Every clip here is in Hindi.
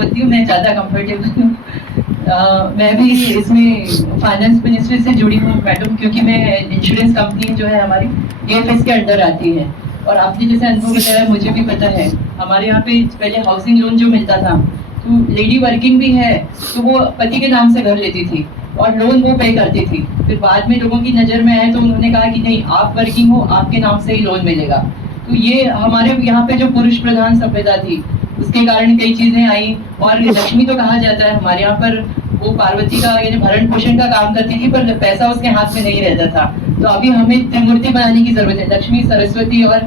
बोलती हूँ, मैं ज़्यादा कंफर्टेबल हूँ। मैं भी इसमें फाइनेंस मिनिस्ट्री से जुड़ी हूँ मैडम, क्योंकि मैं इंश्योरेंस कंपनी जो है हमारी AFS के अंडर आती है। और आपने जैसे अनुभव बताया, मुझे भी पता है, हमारे यहाँ पे पहले हाउसिंग लोन जो मिलता था, तो लेडी वर्किंग भी है तो वो पति के नाम से घर लेती थी और लोन वो पे करती थी। फिर बाद में लोगों की नज़र में आए तो उन्होंने कहा कि नहीं, आप वर्किंग हो, आपके नाम से ही लोन मिलेगा। तो ये हमारे यहाँ पे जो पुरुष प्रधान सभ्यता थी उसके कारण कई चीजें आई। और लक्ष्मी तो कहा जाता है हमारे यहाँ पर, वो पार्वती का यानी भरण पोषण का काम करती थी, पर पैसा उसके हाथ में नहीं रहता था। तो अभी हमें त्रिमूर्ति बनाने की जरूरत है, लक्ष्मी, सरस्वती और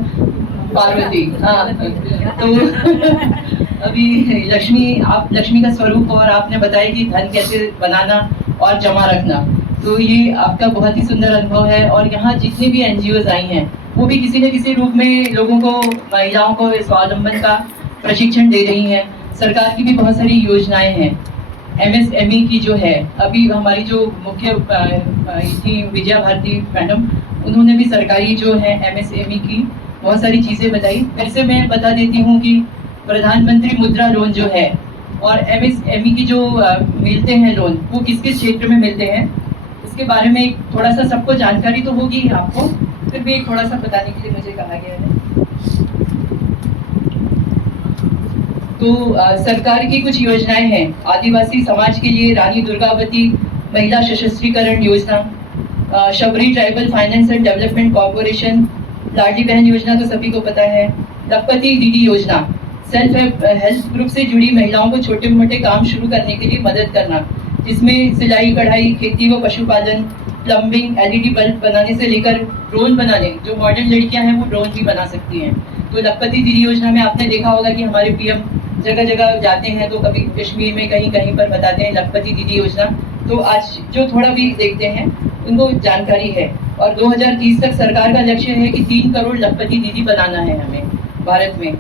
पार्वती। हाँ, तो अभी लक्ष्मी, आप लक्ष्मी का स्वरूप, और आपने बताया कि धन कैसे बनाना और जमा रखना, तो ये आपका बहुत ही सुंदर अनुभव है। और यहाँ जितनी भी NGOs आई हैं वो भी किसी न किसी रूप में लोगों को, महिलाओं को स्वावलंबन का प्रशिक्षण दे रही हैं। सरकार की भी बहुत सारी योजनाएं हैं। MSME की जो है, अभी हमारी जो मुख्य थी विजया भारती मैडम, उन्होंने भी सरकारी जो है MSME की बहुत सारी चीज़ें बताई। फिर से मैं बता देती हूँ कि प्रधानमंत्री मुद्रा लोन जो है और MSME की जो मिलते हैं लोन, वो किस किस क्षेत्र में मिलते हैं, इसके बारे में थोड़ा सा सबको जानकारी तो होगी ही आपको, फिर भी थोड़ा सा बताने के लिए मुझे कहा गया है। तो सरकार की कुछ योजनाएं हैं। आदिवासी समाज के लिए रानी दुर्गावती महिला सशस्त्रीकरण योजना, Shabari tribal finance and development corporation, लाडली बहन योजना तो सभी को पता है, लखपति दीदी योजना, सेल्फ हेल्प ग्रुप से जुड़ी महिलाओं को छोटे मोटे काम शुरू करने के लिए मदद करना, जिसमें सिलाई कढ़ाई, खेती व पशुपालन, प्लम्बिंग, LED बल्ब बनाने से लेकर ड्रोन बनाने, जो मॉडर्न लड़कियां हैं वो ड्रोन भी बना सकती हैं। तो लखपति दीदी योजना में आपने देखा होगा कि हमारे PM जगह जगह जाते हैं तो कभी कश्मीर में कहीं कहीं पर बताते हैं लखपति दीदी योजना। तो आज जो थोड़ा भी देखते हैं उनको जानकारी है। और 2030 तक सरकार का लक्ष्य है कि 3 करोड़ लखपति दीदी बनाना है हमें भारत में।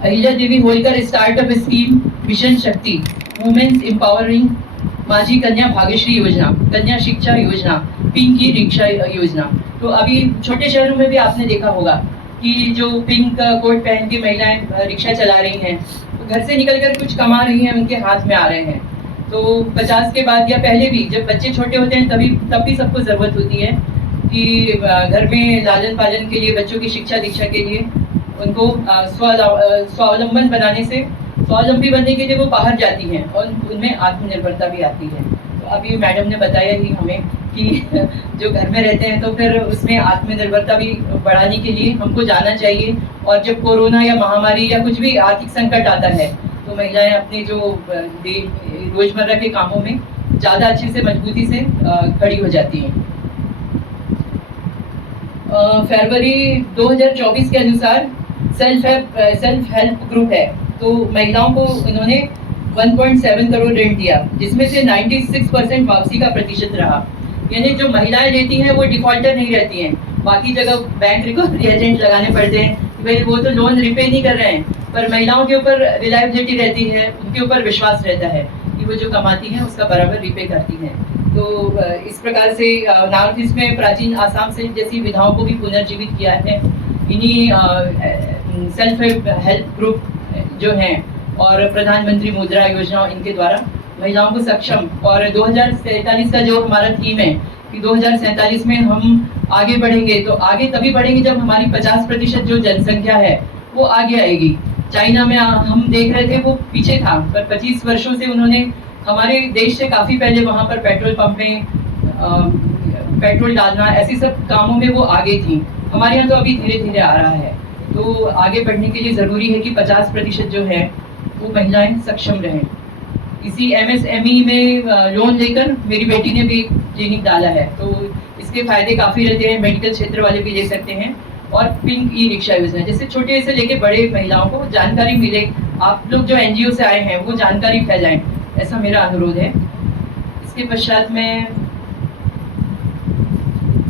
अहिल्या देवी होलकर स्टार्टअप स्कीम, मिशन शक्ति, वुमेन्स एम्पावरिंग, माझी कन्या भाग्यश्री योजना, कन्या शिक्षा योजना, पिंक की रिक्शा योजना। तो अभी छोटे शहरों में भी आपने देखा होगा कि जो पिंक कोट पहन के महिलाएं रिक्शा चला रही हैं, तो घर से निकलकर कुछ कमा रही हैं, उनके हाथ में आ रहे हैं। तो 50 के बाद या पहले भी जब बच्चे छोटे होते हैं तब भी सबको ज़रूरत होती है कि घर में लालन पालन के लिए, बच्चों की शिक्षा दीक्षा के लिए उनको स्वावलंबन बनाने से, स्वावलंबी बनने के लिए वो बाहर जाती हैं और उनमें आत्मनिर्भरता भी आती है। तो अभी मैडम ने बताया ही हमें कि जो घर में रहते हैं तो फिर उसमें आत्मनिर्भरता भी बढ़ाने के लिए हमको जाना चाहिए। और जब कोरोना या महामारी या कुछ भी आर्थिक संकट आता है तो महिलाएं अपने जो रोजमर्रा के कामों में ज़्यादा अच्छे से, मजबूती से खड़ी हो जाती हैं। फरवरी 2024 के अनुसार सेल्फ हेल्प ग्रुप है, तो महिलाओं को इन्होंने 1.7 करोड़ ऋण दिया, जिसमें से 96% वापसी का प्रतिशत रहा। यानी जो महिलाएं लेती हैं वो डिफॉल्टर नहीं रहती हैं। बाकी जगह बैंक रिकवरी एजेंट लगाने पड़ते हैं, भाई वो तो लोन रिपे नहीं कर रहे हैं, पर महिलाओं के ऊपर रिलायबिलिटी रहती है, उनके ऊपर विश्वास रहता है कि वो जो कमाती हैं उसका बराबर रिपे करती हैं। तो इस प्रकार से नॉर्थ ईस्ट में प्राचीन आसाम से जैसी विधाओं को भी पुनर्जीवित किया है इन्हीं सेल्फ हेल्प ग्रुप जो हैं और प्रधानमंत्री मुद्रा योजना, इनके द्वारा महिलाओं को सक्षम। और 2047 का जो हमारा थीम है कि 2047 में हम आगे बढ़ेंगे, तो आगे तभी बढ़ेंगे जब हमारी 50% जो जनसंख्या है वो आगे आएगी। चाइना में हम देख रहे थे वो पीछे था, पर 25 वर्षों से उन्होंने हमारे देश से काफ़ी पहले वहाँ पर पेट्रोल पंप में पेट्रोल डालना, ऐसी सब कामों में वो आगे थी। हमारे यहाँ तो अभी धीरे धीरे आ रहा है। तो आगे बढ़ने के लिए ज़रूरी है कि 50% जो है वो महिलाएं सक्षम रहें। इसी MSME में लोन लेकर मेरी बेटी ने भी क्लिनिक डाला है, तो इसके फायदे काफ़ी रहते हैं। मेडिकल क्षेत्र वाले भी ले सकते हैं। और पिंक ई रिक्शा योजना, जैसे छोटे से लेके बड़े महिलाओं को जानकारी मिले। आप लोग जो NGO से आए हैं वो जानकारी फैलाएं, ऐसा मेरा अनुरोध है। इसके पश्चात में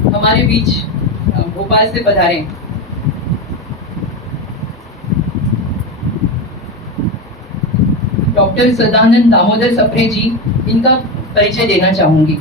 हमारे बीच भोपाल से पधारे डॉक्टर सदानंद दामोदर सप्रे जी, इनका परिचय देना चाहूंगी।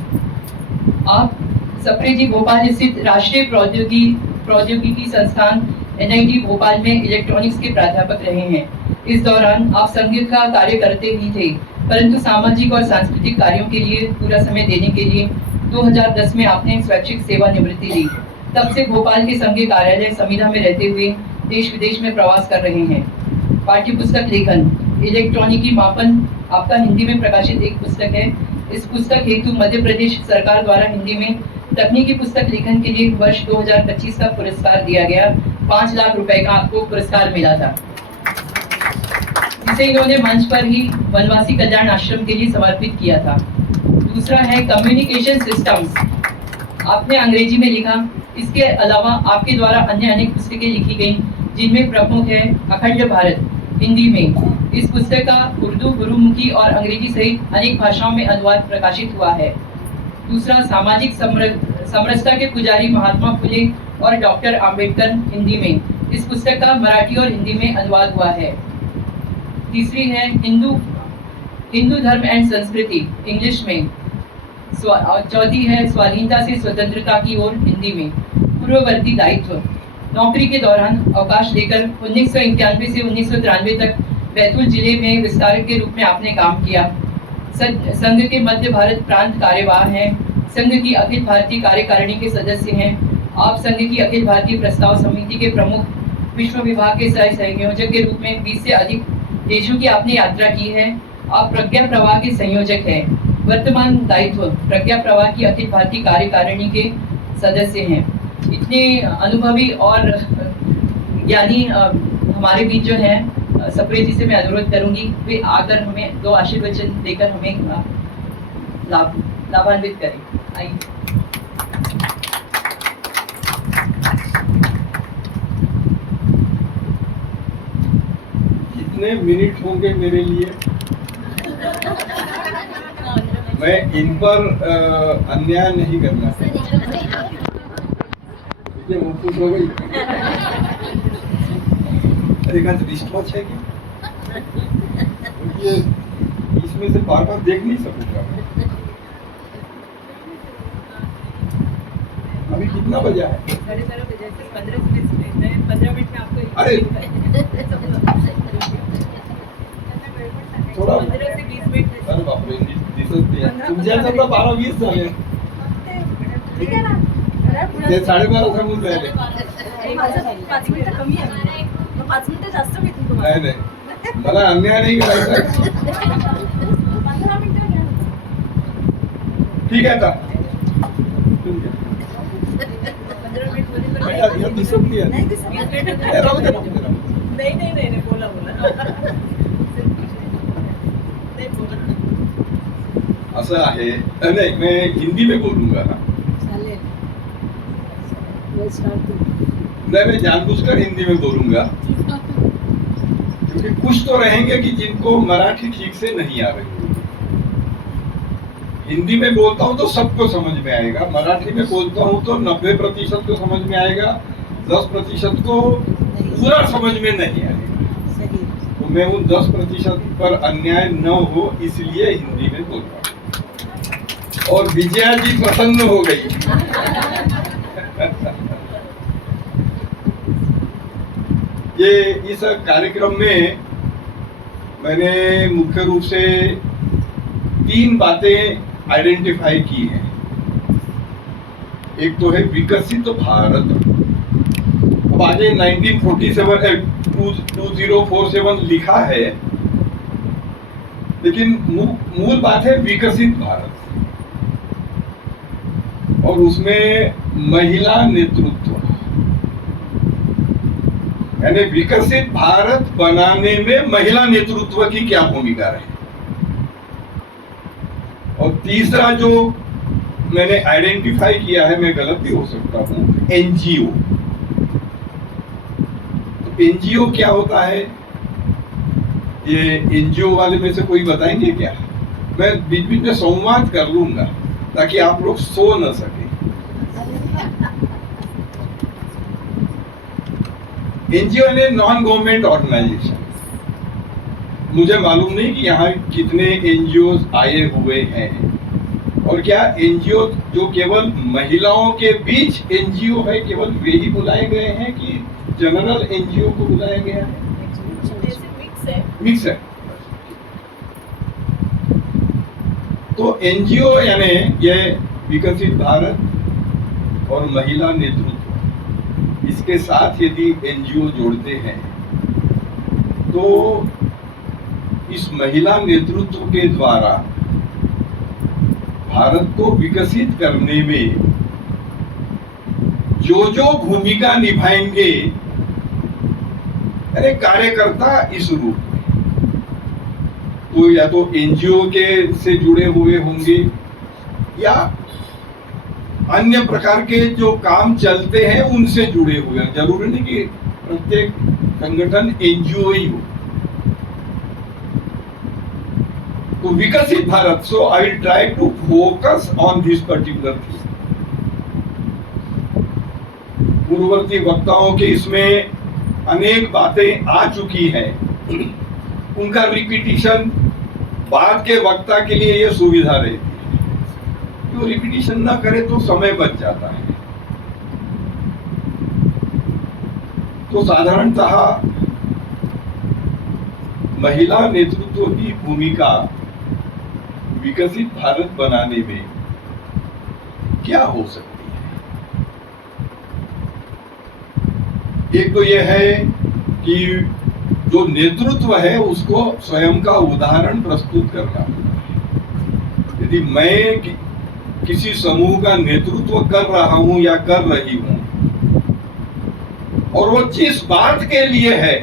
आप सप्रे जी भोपाल स्थित राष्ट्रीय प्रौद्योगिकी संस्थान NIT भोपाल में इलेक्ट्रॉनिक्स के प्राध्यापक रहे हैं। इस दौरान आप संगीत का कार्य करते ही थे, परंतु सामाजिक और सांस्कृतिक कार्यों के लिए पूरा समय देने के लिए 2010 में आपने स्वैच्छिक सेवानिवृत्ति ली। तब से भोपाल के संघीय कार्यालय संविदा में रहते हुए देश विदेश में प्रवास कर रहे हैं। पाठ्य पुस्तक लेखन, इलेक्ट्रॉनिकी मापन आपका हिंदी में प्रकाशित एक पुस्तक है। इस पुस्तक हेतु मध्य प्रदेश सरकार द्वारा हिंदी में तकनीकी पुस्तक लेखन के लिए वर्ष 2025 का पुरस्कार दिया गया। 5 लाख रुपए का आपको पुरस्कार मिला था, जिसे इन्होंने मंच पर ही वनवासी कल्याण आश्रम के लिए समर्पित किया था। दूसरा है कम्युनिकेशन सिस्टम्स, आपने अंग्रेजी में लिखा। इसके अलावा आपके द्वारा अन्य अनेक पुस्तकें लिखी गई, जिनमें प्रमुख है अखंड भारत हिंदी में। इस पुस्तक का उर्दू, गुरुमुखी और अंग्रेजी सहित अनेक भाषाओं में अनुवाद प्रकाशित हुआ है। दूसरा सामाजिक समरसता के पुजारी महात्मा फुले और डॉक्टर आम्बेडकर हिंदी में। इस पुस्तक का मराठी और हिंदी में अनुवाद हुआ है। तीसरी है हिंदू धर्म एंड संस्कृति इंग्लिश में। चौथी है स्वाधीनता से स्वतंत्रता की ओर हिंदी में। पूर्ववर्ती दायित्व, नौकरी के दौरान अवकाश लेकर 1991 से 1993 तक बैतूल जिले में विस्तारक के रूप में आपने काम किया। संघ के मध्य भारत प्रांत कार्यवाह हैं। संघ की अखिल भारतीय कार्यकारिणी के सदस्य हैं। आप संघ की अखिल भारतीय प्रस्ताव समिति के प्रमुख, विश्व विभाग के सह संयोजक के रूप में 20 से अधिक देशों की आपने यात्रा की है। आप प्रज्ञा प्रवाह के संयोजक हैं। वर्तमान दायित्व प्रज्ञा प्रवाह की अखिल भारतीय कार्यकारिणी के सदस्य हैं। इतने अनुभवी और ज्ञानी हमारे बीच जो है, सप्रे जी से मैं अनुरोध करूंगी वे आकर हमें 2 आशीर्वचन देकर हमें लाभान्वित करें। आइए। कितने मिनट होंगे मेरे लिए? मैं इन पर अन्याय नहीं करना चाहता। हो गई रिश्वत है कि इसमें से बार बार देख नहीं सकूंगा। अभी कितना बजा है? 12:30 बजे से 15 मिनट में आपको। अरे थोड़ा 15 से 20 मिनट। अरे बाप रे, दिसत नाही तुमच्या समजा 12-20 झाले। ठीक आहे ना, ते 12:30 सांगून राहिले। 5 मिनिटं कमी आहे, 5 मिनिटं जास्त मिळतील तुम्हाला। नाही नाही, मला अन्याय नाही करायचा। 15 मिनिटं घ्या। ठीक आहे आता 15 मिनट मध्ये बेटा दिसत नाही नाही दिसत. राहू दे राहू दे। नाही बोला असं आहे। नहीं, मैं हिंदी में बोलूंगा ना। नहीं, मैं जानबूझकर हिंदी में बोलूंगा, क्योंकि कुछ तो रहेंगे कि जिनको मराठी ठीक से नहीं आ रही। हिंदी में बोलता हूँ तो सबको समझ में आएगा, मराठी में बोलता हूँ तो 90% को समझ में आएगा, 10% को पूरा समझ में नहीं आएगा। तो मैं उन 10% पर अन्याय न हो इसलिए हिंदी में बोल रहा हूँ। और विजया जी प्रसन्न हो गई। ये इस कार्यक्रम में मैंने मुख्य रूप से 3 बातें आइडेंटिफाई की हैं। एक तो है विकसित भारत। अब आगे 2047 लिखा है, लेकिन मूल बात है विकसित भारत, और उसमें महिला नेतृत्व, यानी विकसित भारत बनाने में महिला नेतृत्व की क्या भूमिका रही। और तीसरा जो मैंने आइडेंटिफाई किया है, मैं गलत भी हो सकता हूं, एनजीओ। तो एनजीओ क्या होता है, ये एनजीओ वाले में से कोई बताएंगे क्या? मैं बीच बीच में संवाद कर लूंगा ताकि आप लोग सो न सके। एनजीओ ने नॉन गवर्नमेंट ऑर्गेनाइजेशन। मुझे मालूम नहीं कि यहाँ कितने एनजीओ आए हुए हैं, और क्या एनजीओ जो केवल महिलाओं के बीच एनजीओ है, केवल वे ही बुलाए गए हैं कि जनरल एनजीओ को बुलाया गया है? जैसे मिक्स है। मिक्स है। तो एनजीओ यानी ये विकसित भारत और महिला नेतृत्व, इसके साथ यदि एनजीओ जोड़ते हैं तो इस महिला नेतृत्व के द्वारा भारत को विकसित करने में जो भूमिका निभाएंगे अरे कार्यकर्ता इस रूप में, तो या तो एनजीओ के से जुड़े हुए होंगे या अन्य प्रकार के जो काम चलते हैं उनसे जुड़े हुए हैं। जरूरी नहीं कि प्रत्येक संगठन एनजीओ ही हो। तो विकसित Bharat, so I will try to focus on this particular thing. पूर्ववर्ती वक्ताओं के इसमें अनेक बातें आ चुकी हैं, उनका रिपीटिशन बाद के वक्ता के लिए यह सुविधा रहती है। जो रिपीटिशन ना करे तो समय बच जाता है। तो साधारणतः महिला नेतृत्व की भूमिका विकसित भारत बनाने में क्या हो सकती है? एक तो यह है कि जो नेतृत्व है उसको स्वयं का उदाहरण प्रस्तुत करना। यदि मैं किसी समूह का नेतृत्व कर रहा हूं या कर रही हूं और वो जिस बात के लिए है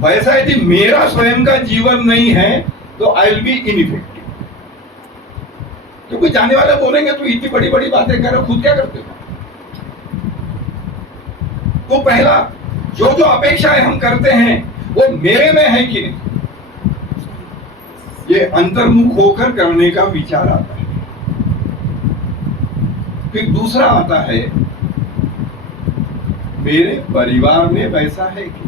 वैसा यदि मेरा स्वयं का जीवन नहीं है तो आई विल बी इनइफेक्टिव। क्योंकि जाने वाले बोलेंगे तो इतनी बड़ी बड़ी बातें कर रहे, खुद क्या करते हो? तो पहला जो अपेक्षाएं हम करते हैं वो मेरे में है कि नहीं, ये अंतर्मुख होकर करने का विचार आता है। फिर दूसरा आता है मेरे परिवार में वैसा है कि,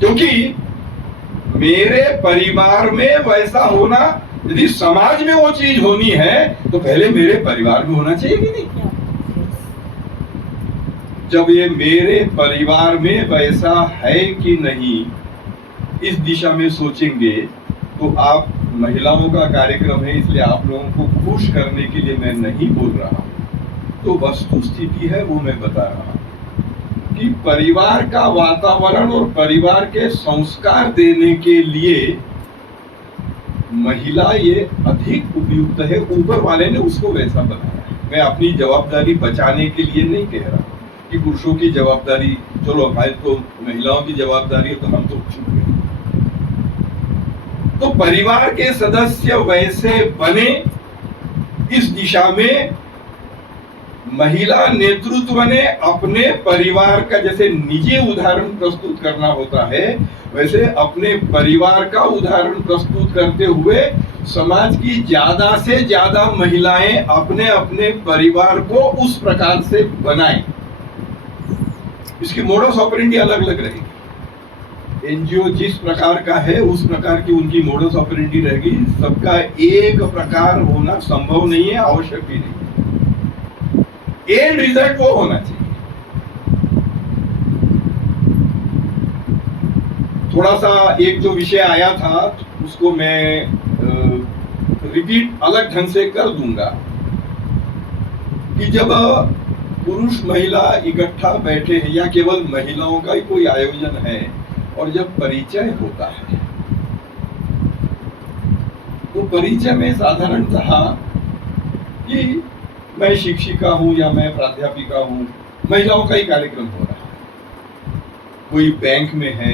क्योंकि मेरे परिवार में वैसा होना, यदि समाज में वो चीज होनी है तो पहले मेरे परिवार में होना चाहिए कि नहीं? जब ये मेरे परिवार में वैसा है कि नहीं इस दिशा में सोचेंगे तो आप, महिलाओं का कार्यक्रम है इसलिए आप लोगों को खुश करने के लिए मैं नहीं बोल रहा हूं, तो वस्तु स्थिति है वो मैं बता रहा हूं कि परिवार का वातावरण और परिवार के संस्कार देने के लिए महिला ये अधिक उपयुक्त है। ऊपर वाले ने उसको वैसा बनाया है। मैं अपनी जवाबदारी बचाने के लिए नहीं कह रहा कि पुरुषों की जवाबदारी, चलो भाई तो महिलाओं की जवाबदारी है तो हम तो चुप गए। तो परिवार के सदस्य वैसे बने, इस दिशा में महिला नेतृत्व ने अपने परिवार का जैसे निजी उदाहरण प्रस्तुत करना होता है वैसे अपने परिवार का उदाहरण प्रस्तुत करते हुए समाज की ज्यादा से ज्यादा महिलाएं अपने अपने परिवार को उस प्रकार से बनाएं। इसकी मोडस ऑपरेंडी अलग अलग रहेगी। एनजीओ जिस प्रकार का है उस प्रकार की उनकी मोडस ऑपरेंडी रहेगी। सबका एक प्रकार होना संभव नहीं है, आवश्यक भी नहीं। एंड रिजल्ट वो होना चाहिए। थोड़ा सा एक जो विषय आया था उसको मैं रिपीट अलग ढंग से कर दूंगा कि जब पुरुष महिला इकट्ठा बैठे हैं या केवल महिलाओं का ही कोई आयोजन है और जब परिचय होता है तो परिचय में साधारणतः कि मैं शिक्षिका हूं या मैं प्राध्यापिका हूं, महिलाओं का ही कार्यक्रम हो रहा है। कोई बैंक में है,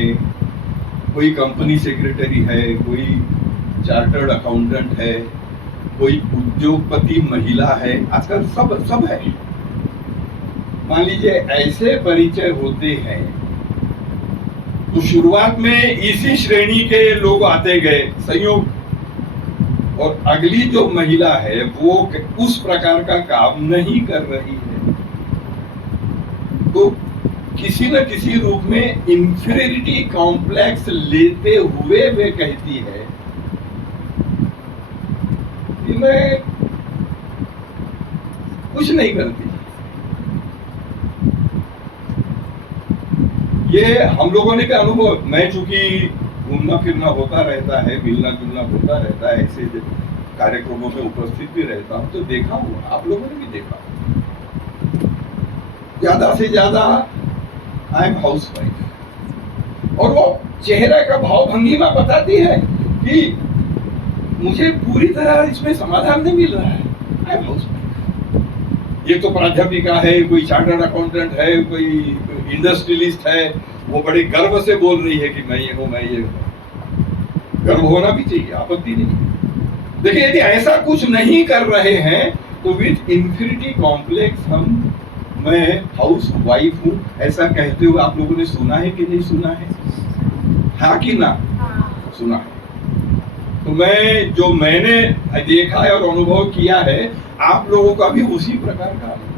कोई कंपनी सेक्रेटरी है, कोई चार्टर्ड अकाउंटेंट है, कोई उद्योगपति महिला है, आजकल सब है। मान लीजिए ऐसे परिचय होते हैं तो शुरुआत में इसी श्रेणी के लोग आते गए संयोग, और अगली जो महिला है वो उस प्रकार का काम नहीं कर रही है तो किसी न किसी रूप में इंफीरियरिटी कॉम्प्लेक्स लेते हुए वे कहती है कि मैं कुछ नहीं करती। ये हम लोगों ने भी अनुभव, मैं चूंकि घूमना फिरना होता रहता है, मिलना जुलना होता रहता है, ऐसे कार्यक्रमों में उपस्थित भी रहता हूँ, तो देखा हूँ, आप लोगों ने भी देखा, ज्यादा से ज्यादा आई एम हाउस वाइफ, और वो चेहरे का भाव भंगिमा बताती है कि मुझे पूरी तरह इसमें समाधान नहीं मिल रहा है, आई एम हाउस वाइफ। ये तो प्राध्यापिका है, कोई चार्टर्ड अकाउंटेंट है, कोई इंडस्ट्रियलिस्ट है, वो बड़े गर्व से बोल रही है कि मैं ये हूं, मैं ये हूं। गर्व होना भी चाहिए, आपत्ति नहीं। देखिए, यदि ऐसा कुछ नहीं कर रहे हैं तो विथ इंफिनिटी कॉम्प्लेक्स मैं हाउस वाइफ हूं ऐसा कहते हुए आप लोगों ने सुना है कि नहीं सुना है? हाँ कि ना? सुना है। तो मैंने देखा है और अनुभव किया है, आप लोगों का भी उसी प्रकार का अनुभव।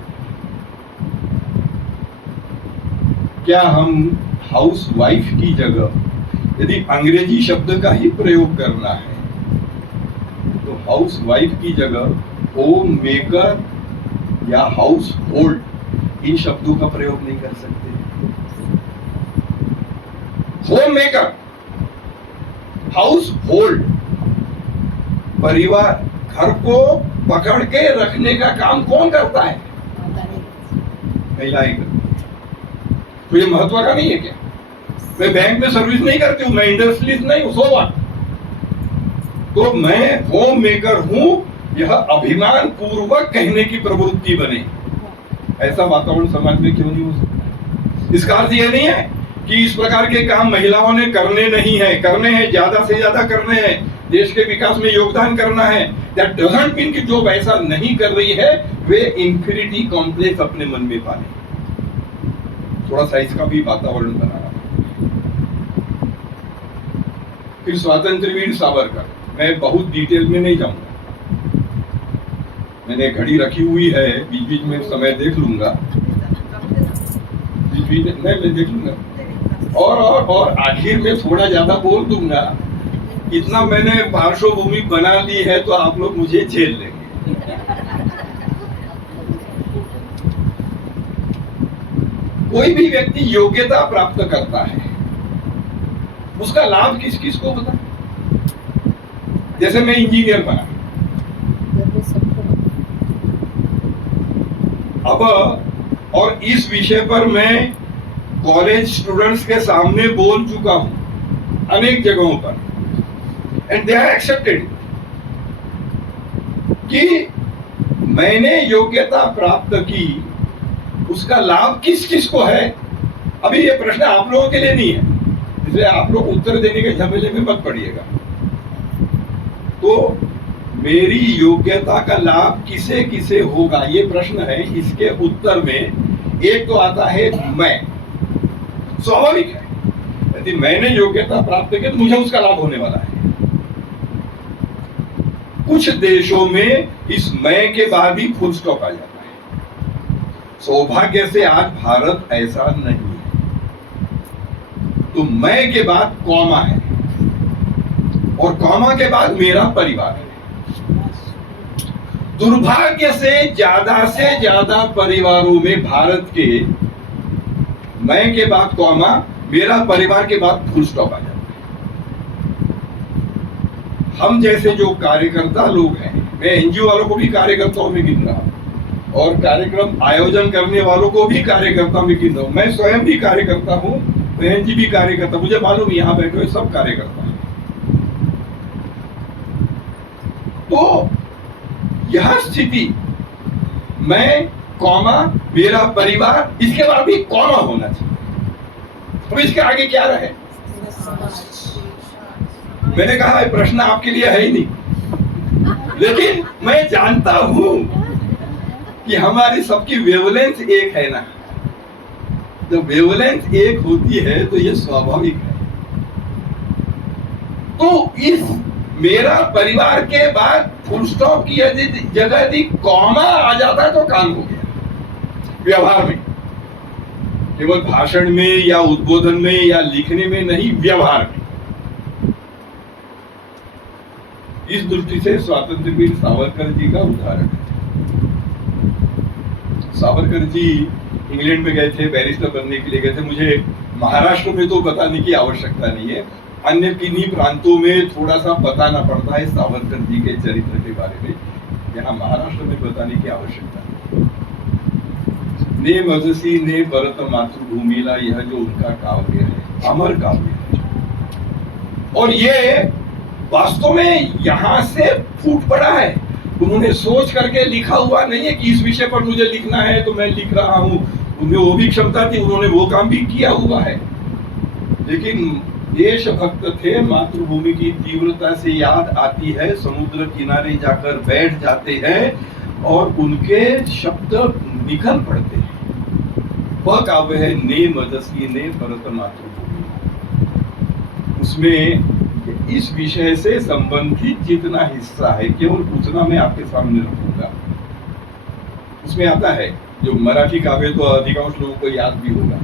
क्या हम हाउस वाइफ की जगह यदि अंग्रेजी शब्द का ही प्रयोग करना है तो हाउस वाइफ की जगह होम मेकर या हाउस होल्ड इन शब्दों का प्रयोग नहीं कर सकते? होम मेकर, हाउस होल्ड, परिवार, घर को पकड़ के रखने का काम कौन करता है? महिलाएं करती। तो ये महत्व का नहीं है क्या? मैं बैंक में सर्विस नहीं करती हूं, मैं इंडस्ट्रियलिस्ट नहीं हूं, सो व्हाट? तो मैं होम मेकर हूं, यह अभिमान पूर्वक कहने की प्रवृत्ति बने। ऐसा वातावरण समाज में क्यों नहीं हो सकता? इसका अर्थ यह नहीं है कि इस प्रकार के काम महिलाओं ने करने नहीं है, करने हैं, ज्यादा से ज्यादा करने हैं, देश के विकास में योगदान करना है। दैट डजंट मीन कि जो वैसा नहीं कर रही है वे इंफीरियरिटी कॉम्प्लेक्स अपने मन में पाले। थोड़ा सा इसका भी वातावरण बनाना। फिर स्वतंत्र वीर सावरकर, मैं बहुत डिटेल में नहीं जाऊंगा, मैंने घड़ी रखी हुई है, बीच बीच में समय देख लूंगा, बीच बीच में मैं देख लूंगा और आखिर में थोड़ा ज्यादा बोल दूंगा। इतना मैंने पार्श्वभूमि बना ली है तो आप लोग मुझे झेल लेंगे। कोई भी व्यक्ति योग्यता प्राप्त करता है, उसका लाभ किस किस को पता? जैसे मैं इंजीनियर बना, अब और इस विषय पर मैं कॉलेज स्टूडेंट्स के सामने बोल चुका हूं अनेक जगहों पर, एंड दे आर एक्सेप्टेड कि मैंने योग्यता प्राप्त की, उसका लाभ किस किस को है। अभी ये प्रश्न आप लोगों के लिए नहीं है, इसलिए आप लोग उत्तर देने के झमेले में मत पड़िएगा। तो मेरी योग्यता का लाभ किसे किसे होगा, ये प्रश्न है। इसके उत्तर में एक तो आता है मैं, स्वाभाविक है, यदि मैंने योग्यता प्राप्त की तो मुझे उसका लाभ होने वाला है। कुछ देशों में इस मैं के बाद ही फुल स्टॉप आ जाता है। सौभाग्य से आज भारत ऐसा नहीं है। तो मैं के बाद कॉमा है और कॉमा के बाद मेरा परिवार है। दुर्भाग्य से ज्यादा परिवारों में भारत के मैं के बाद कॉमा, मेरा परिवार के बाद फुल स्टॉप आ जाता है। हम जैसे जो कार्यकर्ता लोग हैं, मैं एनजीओ वालों को भी कार्यकर्ताओं में गिन रहा हूं और कार्यक्रम आयोजन करने वालों को भी कार्यकर्ता में गिन रहा हूं। मैं स्वयं भी कार्यकर्ता हूं, बहन जी भी कार्यकर्ता, मुझे मालूम यहाँ बैठे हुए सब कार्यकर्ता हैं। तो यह स्थिति, मैं कॉमा मेरा परिवार, इसके बाद भी कॉमा होना चाहिए। तो इसके आगे क्या रहे? मैंने कहा प्रश्न आपके लिए है ही नहीं, लेकिन मैं जानता हूं कि हमारी सबकी वेवलेंथ एक है ना। जब वेवलेंथ एक होती है तो ये स्वाभाविक है। तो इस मेरा परिवार के बाद फुल स्टॉप की जगह यदि कॉमा आ जाता है तो काम हो गया। व्यवहार में, केवल भाषण में या उद्बोधन में या लिखने में नहीं, व्यवहार में। इस दृष्टि से स्वतंत्र वीर सावरकर जी का उदाहरण है। सावरकर जी इंग्लैंड में गए थे, बैरिस्टर बनने के लिए गए थे। मुझे महाराष्ट्र में तो बताने की आवश्यकता नहीं है, अन्य किन्हीं प्रांतों में थोड़ा सा बताना पड़ता है सावरकर जी के चरित्र के बारे में, यहाँ महाराष्ट्र में बताने की आवश्यकता नहीं। ने मजसी ने भरत मातृभूमिला, यह जो उनका काव्य है अमर काव्य है, और ये वास्तव में यहाँ से फूट पड़ा है। उन्होंने सोच करके लिखा हुआ नहीं है कि इस विषय पर मुझे लिखना है तो मैं लिख रहा हूँ, उनमें वो भी क्षमता थी, उन्होंने वो काम भी किया हुआ है। लेकिन देशभक्त थे, मातृभूमि की तीव्रता से याद आती है, समुद्र किनारे जाकर बैठ जाते हैं और उनके शब्द निकल पड़ते हैं। वह काव्य है ने मजसी ने भरत मातृभूमि। उसमें इस विषय से संबंधित जितना हिस्सा है केवल उतना मैं आपके सामने रखूंगा। उसमें आता है, जो मराठी काव्य तो अधिकांश लोगों को याद भी होगा,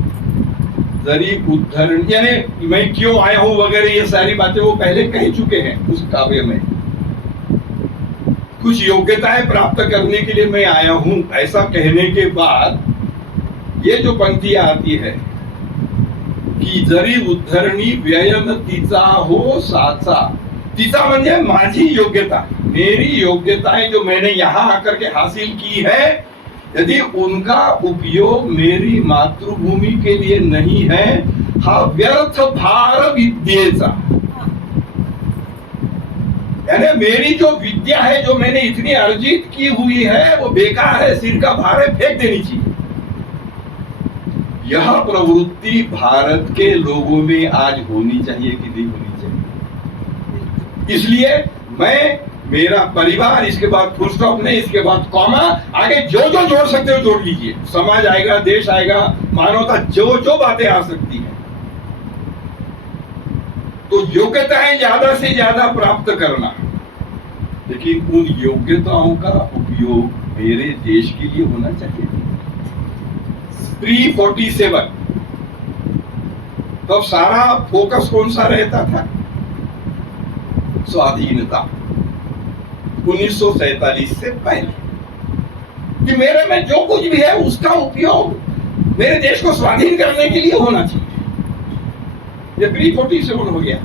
जरी उद्धरण, यानी मैं क्यों आया हूं वगैरह ये सारी बातें वो पहले कह चुके हैं उस काव्य में। कुछ योग्यताएं प्राप्त करने के लिए मैं आया हूं, ऐसा कहने के बाद ये जो पंक्तियां आती है की जरी उद्धरणी व्ययन तिचा हो साचा, तिचा म्हणजे माझी योग्यता, मेरी योग्यताएं जो मैंने यहां आकर के हासिल की है, यदि उनका उपयोग मेरी मातृभूमि के लिए नहीं है, हा व्यर्थ भार विद्येचा, यानी मेरी जो विद्या है जो मैंने इतनी अर्जित की हुई है वो बेकार है, सिर का भार है, फेंक देनी चाहिए। यह प्रवृत्ति भारत के लोगों में आज होनी चाहिए कि नहीं होनी चाहिए? इसलिए मैं, मेरा परिवार, इसके बाद फुल स्टॉप नहीं, इसके बाद कॉमा, आगे जो जो जोड़ सकते हो जोड़ लीजिए। समाज आएगा, देश आएगा, मानवता, जो जो बातें आ सकती है। तो योग्यताएं ज्यादा से ज्यादा प्राप्त करना, लेकिन उन योग्यताओं का उपयोग मेरे देश के लिए होना चाहिए। 347 तो सारा फोकस कौन सा रहता था? स्वाधीनता। 1947 से पहले कि मेरे में जो कुछ भी है उसका उपयोग मेरे देश को स्वाधीन करने के लिए होना चाहिए। ये 347 हो गया।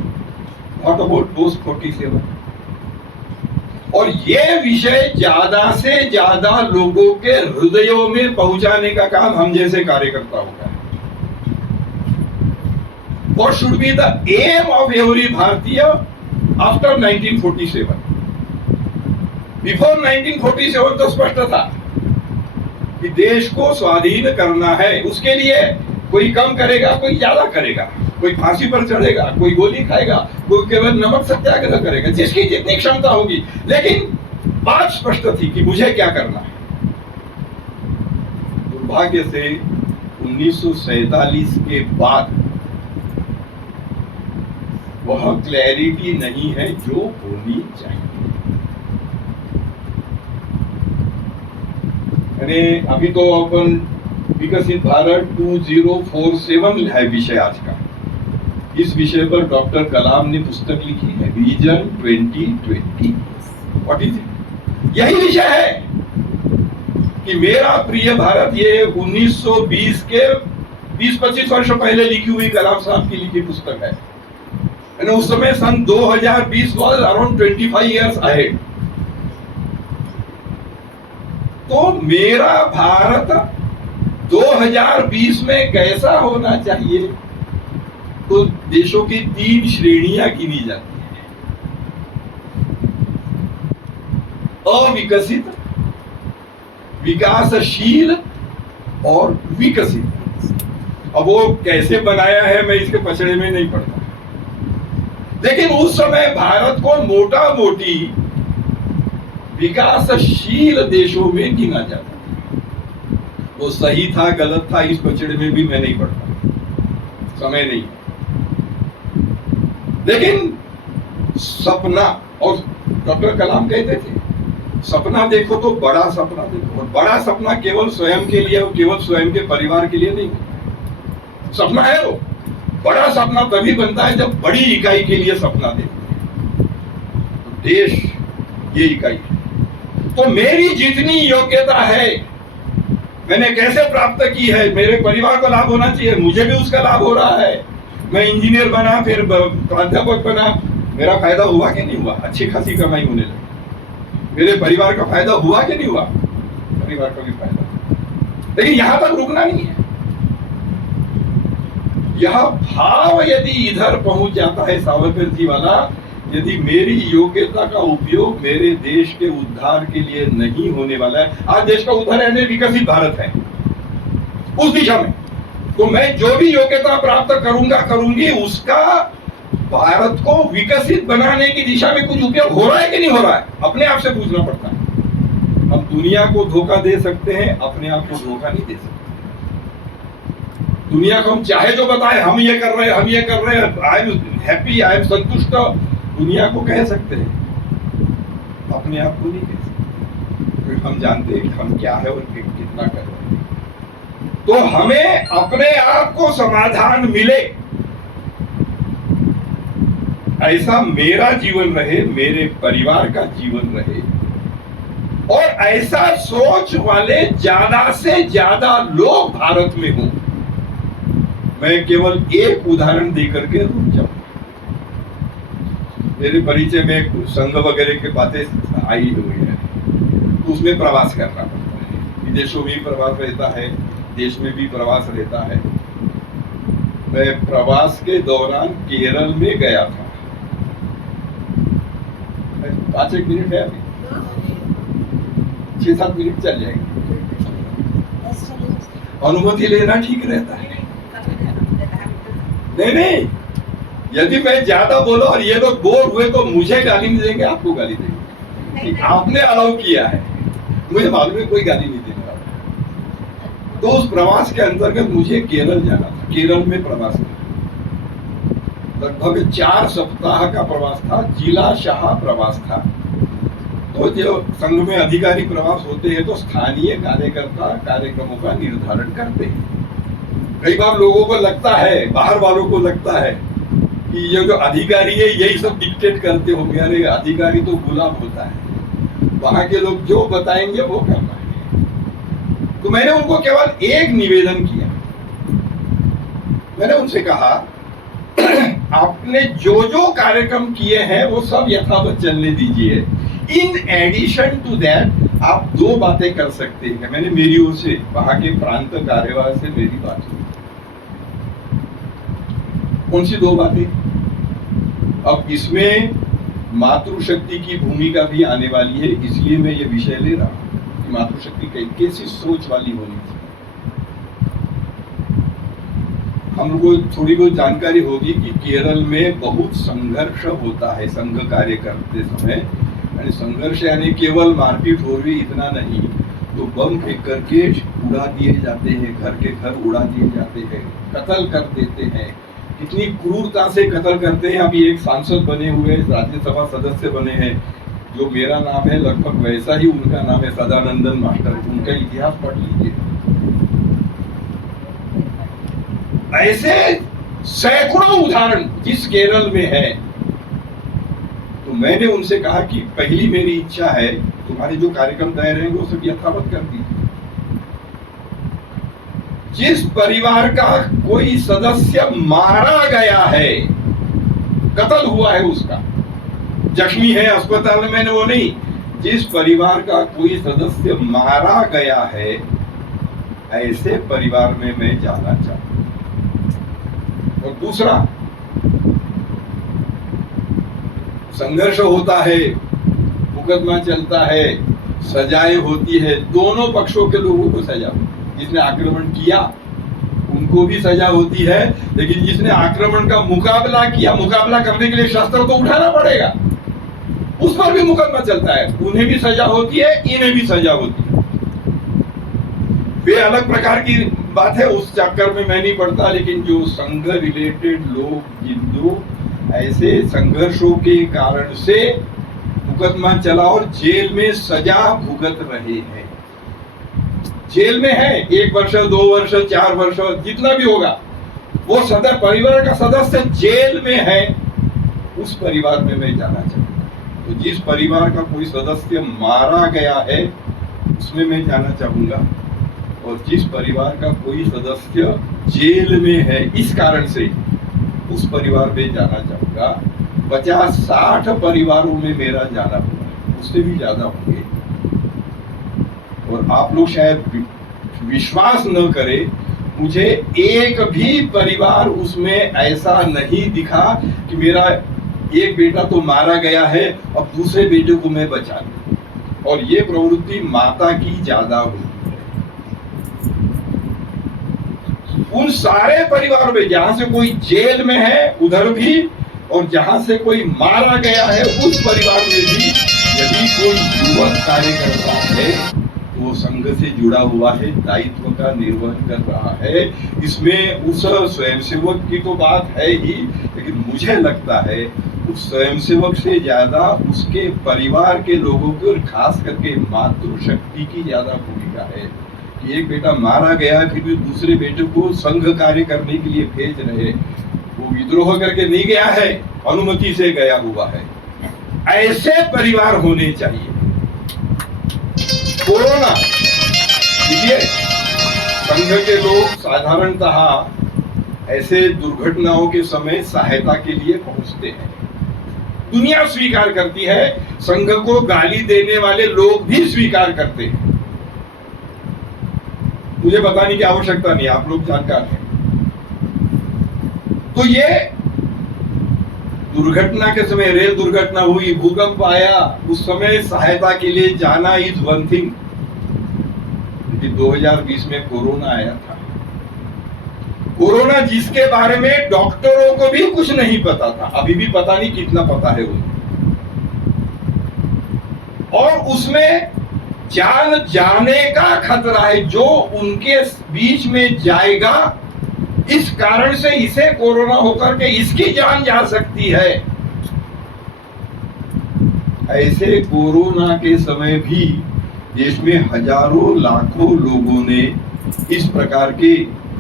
What about those 47? और ये विषय ज्यादा से ज्यादा लोगों के हृदयों में पहुंचाने का काम हम जैसे कार्यकर्ताओं का है। What should be the aim of every Bharatiya after 1947? Before 1947 तो स्पष्ट था कि देश को स्वाधीन करना है। उसके लिए कोई कम करेगा, कोई ज्यादा करेगा, कोई फांसी पर चढ़ेगा, कोई गोली खाएगा, कोई केवल नमक सत्याग्रह करेगा, जिसकी जितनी क्षमता होगी। लेकिन बात स्पष्ट थी कि मुझे क्या करना है। दुर्भाग्य से 1947 के बाद वह क्लैरिटी नहीं है जो होनी चाहिए। अभी तो अपन विकसित भारत 2047 है विषय आज का। इस विषय पर डॉक्टर कलाम ने पुस्तक लिखी है, विजन 2020। What is it? यही विषय है कि मेरा प्रिय भारत, ये 1920 के 20-25 वर्ष पहले लिखी हुई कलाम साहब की लिखी पुस्तक है। उस समय सन 2020 वाज अराउंड 25 इयर्स अहेड। तो मेरा भारत 2020 में कैसा होना चाहिए? तो देशों की 3 श्रेणियां गिनी जाती हैं। अविकसित, विकासशील और विकसित। अब वो कैसे बनाया है मैं इसके पछड़े में नहीं पड़ता, लेकिन उस समय भारत को मोटा मोटी विकासशील देशों में गिना जाता था। वो सही था गलत था इस पछड़े में भी मैं नहीं पड़ता, समय नहीं। लेकिन सपना, और डॉक्टर कलाम कहते थे सपना देखो तो बड़ा सपना देखो, और बड़ा सपना केवल स्वयं के लिए और केवल स्वयं के परिवार के लिए नहीं होता। सपना है वो बड़ा सपना तभी बनता है जब बड़ी इकाई के लिए सपना देखते हैं। तो देश ये इकाई है। तो मेरी जितनी योग्यता है मैंने कैसे प्राप्त की है, मेरे परिवार को लाभ होना चाहिए, मुझे भी उसका लाभ हो रहा है। मैं इंजीनियर बना, फिर प्राध्यापक बना, मेरा फायदा हुआ कि नहीं हुआ? अच्छी खासी कमाई होने लगी। मेरे परिवार का फायदा हुआ कि नहीं हुआ? परिवार का भी फायदा। लेकिन यहां तक रुकना नहीं है। यह भाव यदि इधर पहुंच जाता है सावरकर जी वाला, यदि मेरी योग्यता का उपयोग मेरे देश के उद्धार के लिए नहीं होने वाला है, आज देश का उद्धार यानी विकसित भारत है, उस दिशा में तो मैं जो भी योग्यता प्राप्त करूंगी उसका भारत को विकसित बनाने की दिशा में कुछ उपयोग हो रहा है कि नहीं हो रहा है, अपने आप से पूछना पड़ता है। हम दुनिया को धोखा दे सकते हैं, अपने आप को धोखा नहीं दे सकते। दुनिया को हम चाहे जो बताए, हम ये कर रहे हैं, हम ये कर रहे हैं, I am happy, I am संतुष्ट, दुनिया को कह सकते हैं, अपने आप को नहीं कह सकते, क्योंकि हम जानते हैं कि हम क्या है और कितना कर रहे हैं। तो हमें अपने आप को समाधान मिले, ऐसा मेरा जीवन रहे, मेरे परिवार का जीवन रहे, और ऐसा सोच वाले ज्यादा से ज्यादा लोग भारत में हों। मैं केवल एक उदाहरण देकर के रुक जाऊं। मेरे परिचय में संघ वगैरह के बातें आई हुई है, तो उसमें प्रवास करना पड़ता है, विदेशों में भी प्रवास रहता है, देश में भी प्रवास रहता है। मैं प्रवास के दौरान केरल में गया था। 5-1 मिनट है, अभी 6-7 मिनट चल जाएंगे। अनुमति लेना ठीक रहता है। नहीं, यदि मैं ज्यादा बोला और ये लोग बोर हुए तो मुझे गाली नहीं देंगे, आपको गाली देंगे। आपने अलाउ किया है, मुझे मालूम है कोई गाली नहीं देने वाला। तो उस प्रवास के अंतर्गत मुझे केरल जाना था। केरल में प्रवास लगभग 4 सप्ताह का प्रवास था, जिला शाह प्रवास था। तो जो संघ में अधिकारी प्रवास होते हैं तो स्थानीय कार्यकर्ता कार्यक्रमों का निर्धारण करते हैं। कई बार लोगों को लगता है, बाहर वालों को लगता है कि ये जो अधिकारी है यही सब डिक्टेट करते होंगे। अरे अधिकारी तो गुलाम होता है, वहां के लोग जो बताएंगे वो करना है। तो मैंने उनको केवल एक निवेदन किया। मैंने उनसे कहा, आपने जो जो कार्यक्रम किए हैं वो सब यथावत चलने दीजिए। इन एडिशन टू दैट आप 2 बातें कर सकते हैं। मैंने मेरी ओर से, वहां के प्रांत कार्यवाह से मेरी बात हुई। कौन सी 2 बातें? अब इसमें मातृशक्ति की भूमिका भी आने वाली है, इसलिए मैं ये विषय ले रहा हूं कि मातृशक्ति कैसी सोच वाली होनी चाहिए। हम लोगों को थोड़ी बहुत जानकारी होगी कि केरल में बहुत संघर्ष होता है संघ कार्य करते समय। यानी संघर्ष यानी केवल मारपीट हो रही, इतना नहीं, तो बम फेंक करके उड़ा दिए जाते हैं, घर के घर उड़ा दिए जाते हैं, कत्ल कर देते हैं। कितनी क्रूरता से कत्ल करते हैं। अभी एक सांसद बने हुए, राज्यसभा सदस्य बने हैं, जो मेरा नाम है लगभग वैसा ही उनका नाम है, सदानंदन मास्टर। उनका इतिहास पढ़ लीजिए। ऐसे सैकड़ों उदाहरण जिस केरल में है। तो मैंने उनसे कहा कि पहली मेरी इच्छा है, तुम्हारे जो कार्यक्रम तय रहेंगे वो सब यथावत कर दीजिए। जिस परिवार का कोई सदस्य मारा गया है, कत्ल हुआ है, उसका जख्मी है अस्पताल में, वो नहीं, जिस परिवार का कोई सदस्य मारा गया है, ऐसे परिवार में मैं जाना चाहूंगा। और दूसरा, संघर्ष होता है, मुकदमा चलता है, सजाएं होती है, दोनों पक्षों के लोगों को सजा होती है। जिसने आक्रमण किया उनको भी सजा होती है, लेकिन जिसने आक्रमण का मुकाबला किया, मुकाबला करने के लिए शस्त्र तो उठाना पड़ेगा, उस पर भी मुकदमा चलता है, उन्हें भी सजा होती है, इन्हें भी सजा होती है। वे अलग प्रकार की बात है, उस चक्कर में मैं नहीं पड़ता। लेकिन जो संघ रिलेटेड लोग, जिन लोग ऐसे संघर्षों के कारण से मुकदमा चला और जेल में सजा भुगत रहे हैं, जेल में है 1 वर्ष 2 वर्ष 4 वर्ष जितना भी होगा, वो सदस्य परिवार का सदस्य जेल में है, उस परिवार में मैं जाना चाहूंगा। तो जिस परिवार का कोई सदस्य मारा गया है उसमें मैं जाना चाहूंगा। और जिस परिवार का कोई सदस्य जेल में है इस कारण से, उस परिवार में जाना चाहूंगा। 50-60 परिवारों में मेरा जाना हुआ, उससे भी ज्यादा होंगे। और आप लोग शायद विश्वास न करें, मुझे एक भी परिवार उसमें ऐसा नहीं दिखा कि मेरा एक बेटा तो मारा गया है, अब दूसरे बेटे को मैं बचा लूं। और ये प्रवृत्ति माता की ज्यादा हुई है। उन सारे परिवारों में जहां से कोई जेल में है उधर भी, और जहां से कोई मारा गया है उस परिवार में भी, यदि कोई युवक कार्य कर रहा है तो वो संघ से जुड़ा हुआ है, दायित्व का निर्वहन कर रहा है। इसमें उस स्वयंसेवक की तो बात है ही, लेकिन मुझे लगता है उस स्वयंसेवक से ज्यादा उसके परिवार के लोगों की और खास करके मातृशक्ति की ज्यादा भूमिका है कि एक बेटा मारा गया फिर भी दूसरे बेटे को संघ कार्य करने के लिए भेज रहे। वो विद्रोह करके नहीं गया है, अनुमति से गया हुआ है। ऐसे परिवार होने चाहिए। कोरोना, देखिए संघ के लोग साधारणतः ऐसे दुर्घटनाओं के समय सहायता के लिए पहुंचते हैं। दुनिया स्वीकार करती है, संघ को गाली देने वाले लोग भी स्वीकार करते हैं। मुझे बताने की आवश्यकता नहीं, आप लोग जानकार हैं। तो ये दुर्घटना के समय, रेल दुर्घटना हुई, भूकंप आया, उस समय सहायता के लिए जाना इज वन थिंग। 2020 में कोरोना आया था, कोरोना जिसके बारे में डॉक्टरों को भी कुछ नहीं पता था, अभी भी पता नहीं कितना पता है उन्हें, और उसमें जान जाने का खतरा है जो उनके बीच में जाएगा, इस कारण से इसे कोरोना होकर के इसकी जान जा सकती है। ऐसे कोरोना के समय भी देश में हजारों लाखों लोगों ने इस प्रकार के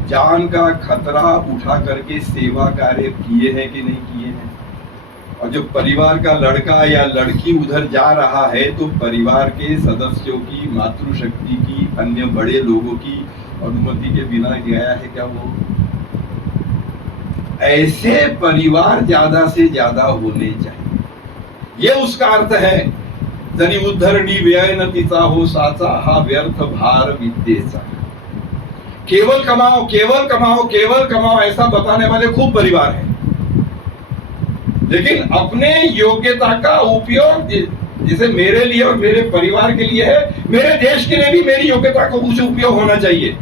जान का खतरा उठा करके सेवा कार्य किए हैं कि नहीं किए हैं। और जब परिवार का लड़का या लड़की उधर जा रहा है तो परिवार के सदस्यों की, मातृशक्ति की, अन्य बड़े लोगों की अनुमति के बिना गया है क्या वो? ऐसे परिवार ज्यादा से ज्यादा होने चाहिए। ये उसका अर्थ है, जनी उद्धरणी व्यय न तिचा हो साचा, हा व्यर्थ भार विद्येचा। केवल कमाओ, केवल कमाओ, केवल कमाओ, ऐसा बताने वाले खूब परिवार हैं, लेकिन अपने योग्यता का उपयोग, जैसे मेरे लिए और मेरे परिवार के लिए है, मेरे देश के लिए भी मेरी योग्यता का कुछ उपयोग होना चाहिए।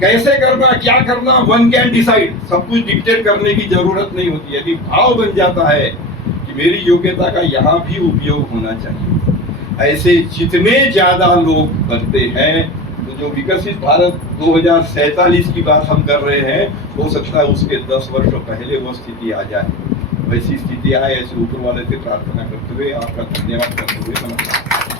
कैसे करना, क्या करना, वन कैन डिसाइड, सब कुछ डिक्टेट करने की जरूरत नहीं होती। यदि भाव बन जाता है कि मेरी योग्यता का यहाँ भी उपयोग होना चाहिए, ऐसे जितने ज्यादा लोग बनते हैं, तो जो विकसित भारत 2047 की बात हम कर रहे हैं, हो सकता है उसके 10 वर्ष पहले वो स्थिति आ जाए। वैसी स्थिति आए, ऐसे ऊपर वाले से प्रार्थना करते हुए, आपका धन्यवाद करते हुए नमस्कार।